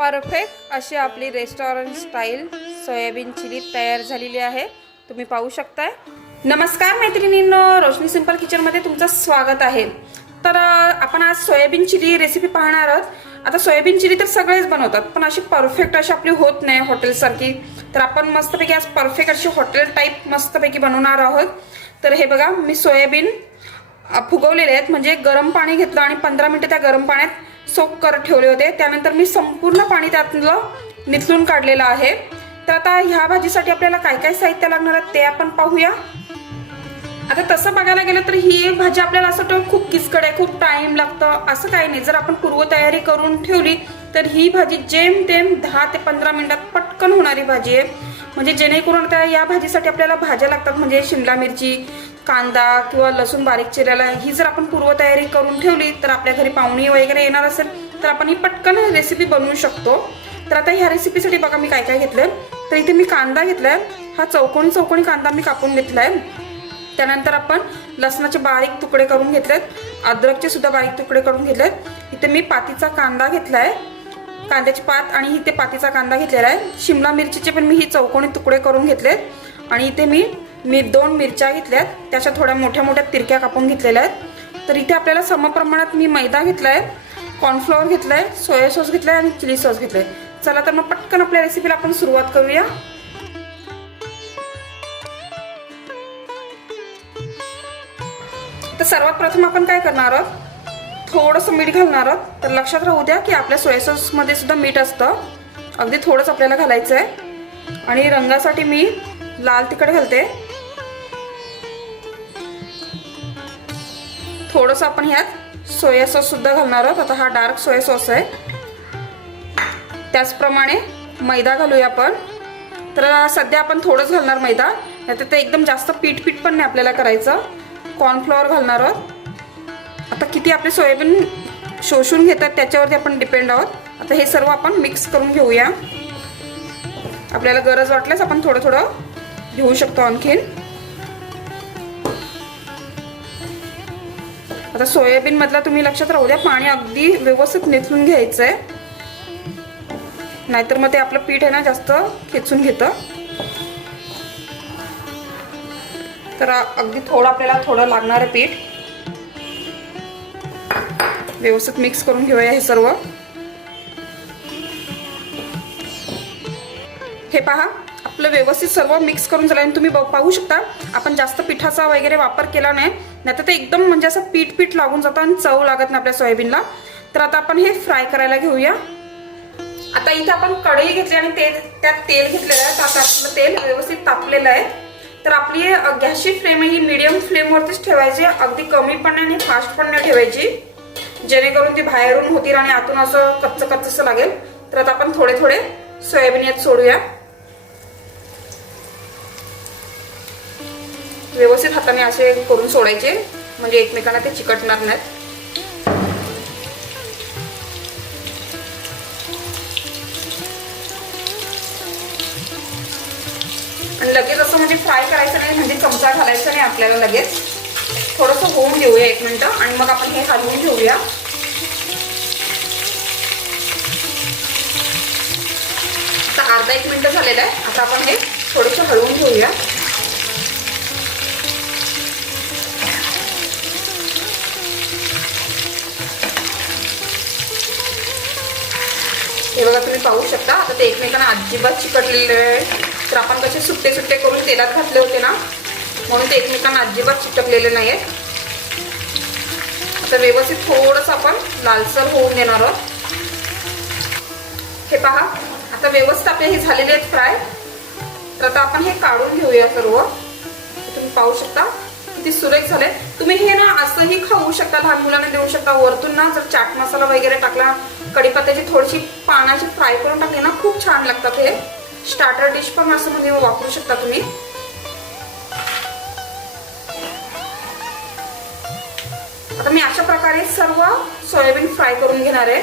Perfect अशी आपली restaurant style soybean chilli तयार झालेली आहे. तुम्ही पाहू शकताय. नमस्कार मैत्रिणींनो रोशनी सिंपल किचनमध्ये तुमचं स्वागत आहे. तर आपण आज सोयाबीन चिली रेसिपी पाहणार आहोत. आता सोयाबीन चिली तर सगळेच बनवतात पण अशी परफेक्ट अशी आपली होत नाही हॉटेलसारखी तर आपण मस्तपैकी आज परफेक्ट अशी हॉटेल टाईप मस्तपैकी बनवणार आहोत. तर हे बघा मी सोयाबीन फुगवलेले आहेत. म्हणजे गरम पाणी घेतलं आणि पंधरा मिनटं त्या गरम पाण्यात सोक करत ठेवले होते. त्यानंतर मी संपूर्ण पाणी त्यातलं निथलून काढलेलं आहे. तर आता ह्या भाजीसाठी आपल्याला काय काय साहित्य लागणार आहे ते आपण पाहूया. आता तसं बघायला गेलं तर ही भाजी आपल्याला असं वाटतं खूप किचकड आहे खूप टाईम लागतं. असं काही नाही. जर आपण पूर्वतयारी करून ठेवली तर ही भाजी जेमतेम दहा ते पंधरा मिनिटात पटकन होणारी भाजी आहे. म्हणजे जेणेकरून आता या भाजीसाठी आपल्याला भाज्या लागतात म्हणजे शिमला मिरची कांदा किंवा लसूण बारीक चिरायला ही जर आपण पूर्वतयारी करून ठेवली तर आपल्या घरी पाहुणे वगैरे येणार असेल तर आपण ही पटकन रेसिपी बनवू शकतो. तर आता ह्या रेसिपीसाठी बघा मी काय काय घेतलं तर इथे मी कांदा घेतलाय. हा चौकोनी चौकोनी कांदा मी कापून घेतलाय. त्यानंतर आपण लसणाचे बारीक तुकडे करून घेतलेत. अद्रकचे सुद्धा बारीक तुकडे करून घेतलेत. इथे मी पातीचा कांदा घेतलाय. कांद्याची पात आणि इथे पातीचा कांदा घेतलेला आहे. शिमला मिरचीचे पण मी ही चौकोनी तुकडे करून घेतलेत. आणि इथे मी मी दोन मिरच्या घेतल्यात त्याच्या थोड्या मोठ्या मोठ्या तिरक्या कापून घेतलेल्या आहेत. तर इथे आपल्याला समप्रमाणात मी मैदा घेतला आहे कॉर्नफ्लॉवर आहे सोया सॉस घेतलाय आणि चिली सॉस घेतलाय. चला तर मग पटकन आपल्या रेसिपीला आपण सुरुवात करूया. तर सर्वात प्रथम आपण काय करणार आहोत? थोडंसं मीठ घालणार आहोत. तर लक्षात राहू द्या की आपल्या सोया सॉसमध्ये सुद्धा मीठ असतं. अगदी थोडंच आपल्याला घालायचं आहे आणि रंगासाठी मी लाल तिखट घालते. थोडंसं आपण ह्यात सोया सॉससुद्धा घालणार आहोत. आता हा डार्क सोया सॉस आहे. त्याचप्रमाणे मैदा घालूया आपण. तर सध्या आपण थोडंच घालणार मैदा. नाही ते एकदम जास्त पीठ पीठ पण नाही आपल्याला करायचं. कॉर्नफ्लॉवर घालणार आहोत. आता किती आपले सोयाबीन शोषून घेतात त्याच्यावरती आपण डिपेंड आहोत. आता हे सर्व आपण मिक्स करून घेऊया. आपल्याला गरज वाटल्यास आपण थोडं थोडं घेऊ शकतो आणखीन. आता सोयाबीन मधला तुम्ही लक्षात राहू द्या पाणी अगदी व्यवस्थित निथळून घ्यायचं आहे नाहीतर मग ते आपलं पीठ आहे ना जास्त खेचून घेतं. तर अगदी थोडं आपल्याला थोडं लागणार आहे पीठ. व्यवस्थित मिक्स करून घेऊया हे सर्व. हे पहा. आपलं व्यवस्थित सर्व मिक्स करून झालं आणि तुम्ही पाहू शकता आपण जास्त पिठाचा वगैरे वापर केला नाही. नाहीतर ते एकदम म्हणजे असं पीठ पीठ लागून जातं आणि चव लागत नाही आपल्या सोयाबीनला. तर आता आपण हे फ्राय करायला घेऊया. आता इथे आपण कढई घेतली आणि तेल त्यात तेल घेतलेलं आहे. आता आपलं तेल व्यवस्थित तापलेलं आहे. तर आपली गॅसची फ्लेम ही मिडियम फ्लेमवरतीच ठेवायची. अगदी कमी पण नाही आणि फास्ट पण नाही ठेवायची. जेणेकरून ती बाहेरून होतील आणि आतून असं कच्च कच्च लागेल. तर आता आपण थोडे थोडे सोयाबीन यात सोडूया. व्यवस्थित हाताने असे करून सोडायचे. म्हणजे एकमेकांना ते चिकटणार नाहीत. आणि लगेच असं म्हणजे फ्राय करायचं नाही म्हणजे चमचा घालायचा नाही आपल्याला लगेच. थोडंसं होऊन घेऊया एक मिनटं आणि मग आपण हे हलवून घेऊया आता अर्धा एक मिनटं झालेलं आहे. आता आपण हे थोडंसं हलवून घेऊया ते एकमेकांना अजिबात चिकटलेले आहे. तर आपण कसे सुट्टे सुट्टे करून तेलात घातले होते ना म्हणून ते एकमेकांना अजिबात चिटकलेले नाही आहेत आता व्यवस्थित थोडंसं आपण लालसर होऊन देणार आहोत. हे पहा आता व्यवस्थित आपले हे झालेले आहेत फ्राय. तर आता आपण हे काढून घेऊया सर्व. तुम्ही पाहू शकता किती सुरेख झाले तुम्ही हे ना असंही खाऊ शकता लहान मुलांना देऊ शकता. वरतून ना जर चाट मसाला वगैरे टाकला कढीपत्त्याची थोडीशी पानाची फ्राय करून टाकली ना खूप छान लागतात हे. स्टार्टर डिश पण असं म्हणजे वापरू शकता तुम्ही. आता मी अशा प्रकारे सर्व सोयाबीन फ्राय करून घेणार आहे.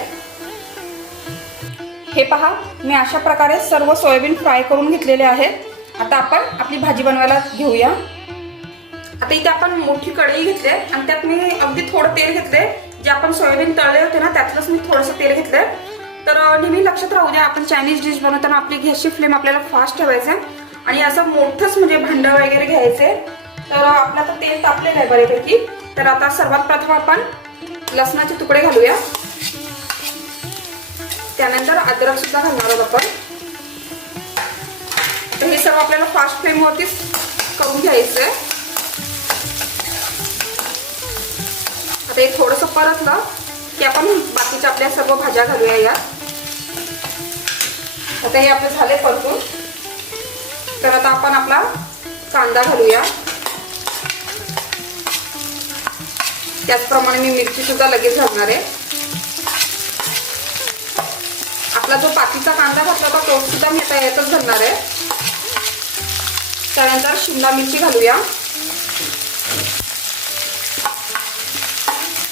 हे पहा मी अशा प्रकारे सर्व सोयाबीन फ्राय करून घेतलेले आहेत. आता आपण आपली भाजी बनवायला घेऊया. आता इथे आपण मोठी कढई घेतली आहे आणि त्यात मी अगदी थोडं तेल घेतलंय. जे आपण सोयाबीन तळले होते ना त्यातलंच मी थोडंसं तेल घेतलंय. तर नेहमी लक्षात राहू द्या आपण चायनीज डिश बनवताना आपली गॅसची फ्लेम आपल्याला फास्ट ठेवायचं आहे आणि असं मोठंच म्हणजे भांडं वगैरे घ्यायचे तर आपलं आता तेल तापलेलं आहे बऱ्यापैकी. तर आता सर्वात प्रथम आपण लसणाचे तुकडे घालूया. त्यानंतर अद्रक सुद्धा घालणार आहोत आपण. तर हे सर्व आपल्याला फास्ट फ्लेमवरतीच करून घ्यायचं आहे ते थोडस परतलं की आपण बाकीच्या आपल्या सर्व भाज्या घालूया यात आता हे आपले झाले परतून. तर आता आपण आपला कांदा घालूया. त्याचप्रमाणे मी मिरची सुद्धा लगेच घालणार आहे. आपला जो पातीचा कांदा घातला होता तो सुद्धा मी आता यातच घालणार आहे. त्यानंतर शिमला मिरची घालूया.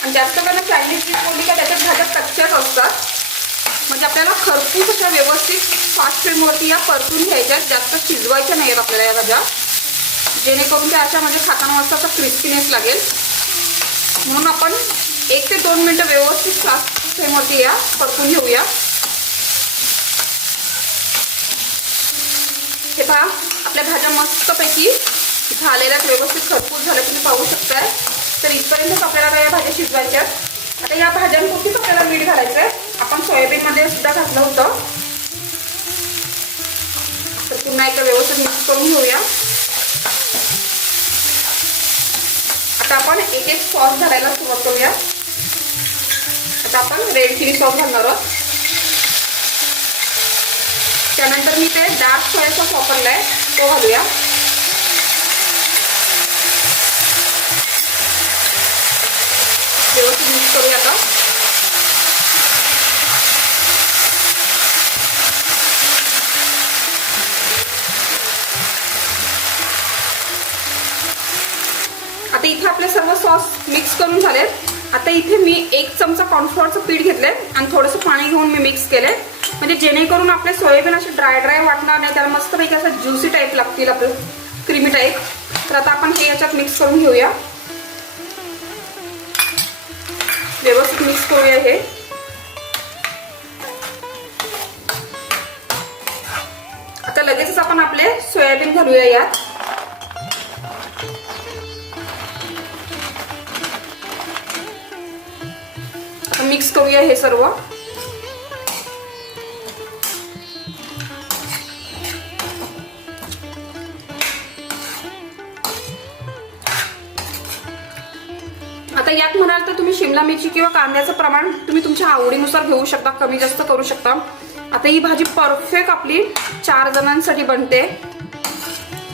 आणि जास्त करून चायनीज डिश बोलली का त्याच्यात भाज्या कच्च्याच असतात. म्हणजे आपल्याला खरपूस अशा व्यवस्थित फास्ट फ्लेमवरती या परतून घ्यायच्या जास्त शिजवायच्या नाही आहेत आपल्याला या भाज्या. जेणेकरून त्या अशा म्हणजे खाताना मस्त असा क्रिस्पीनेस लागेल. म्हणून आपण एक ते दोन मिनटं व्यवस्थित फास्ट फ्लेमवरती या परतून घेऊया. हे पहा आपल्या भाज्या मस्तपैकी झालेल्या व्यवस्थित खरपूस झाल्या तुम्ही पाहू शकताय. तर इथपर्यंत आपल्याला या भाज्या शिजवायच्या. आहेत. आता या भाज्यांपुरतीच आपल्याला मीठ घालायचं आहे आपण सोयाबीनमध्ये सुद्धा घातलं होतं. तर पुन्हा एकदा व्यवस्थित मिक्स करून घेऊया. आता आपण एक एक सॉस घालायला सुरुवात करूया. आता आपण रेड चिली सॉस घालणार आहोत. त्यानंतर मी ते डार्क सोया सॉस वापरलाय तो घालूया व्यवस्थित मिक्स करूया आता आता इथे आपले सर्व सॉस मिक्स करून झालेत. आता इथे मी एक चमचा कॉर्नफ्लॉरचं पीठ घेतले आणि थोडंसं पाणी घेऊन मी मिक्स केले म्हणजे जेणेकरून आपले सोयाबीन असे ड्राय ड्राय वाटणार नाही त्याला मस्तपैकी असं ज्युसी टाईप लागतील आपलं क्रीमी टाईप तर आता आपण हे याच्यात मिक्स करून घेऊया. व्यवस्थित मिक्स करूया हे. आता लगेचच आपण आपले सोयाबीन घालूया यात. मिक्स करूया हे सर्व. आता यात म्हणाल तर तुम्ही शिमला मिरची किंवा कांद्याचं प्रमाण तुम्ही तुमच्या आवडीनुसार घेऊ शकता कमी जास्त करू शकता. आता ही भाजी परफेक्ट आपली चार जणांसाठी बनते.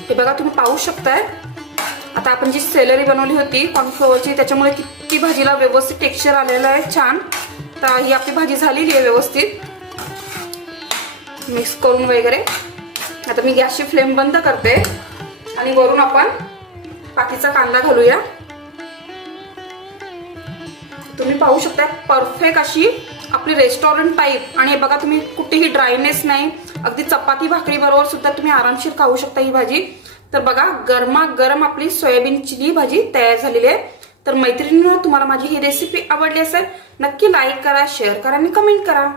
हे बघा तुम्ही पाहू शकताय. आता आपण जी सेलरी बनवली होती कॉर्नफ्लोअरची त्याच्यामुळे किती भाजीला व्यवस्थित टेक्स्चर आलेलं आहे छान. तर ही आपली भाजी झालेली आहे व्यवस्थित. मिक्स करून वगैरे. आता मी गॅसची फ्लेम बंद करते. आणि वरून आपण बाकीचा कांदा घालूया. तुम्ही पाहू शकता परफेक्ट अशी आपली रेस्टॉरंट टाईप आणि बघा तुम्ही कुठेही ड्रायनेस नाही. अगदी चपाती भाकरी बरोबर सुद्धा तुम्ही आरामशीर खाऊ शकता ही भाजी. तर बघा गरमा गरम आपली सोयाबीन चिली भाजी तयार झालेली आहे. तर मैत्रिणींनो तुम्हाला माझी ही रेसिपी आवडली असेल नक्की लाईक करा शेअर करा आणि कमेंट करा.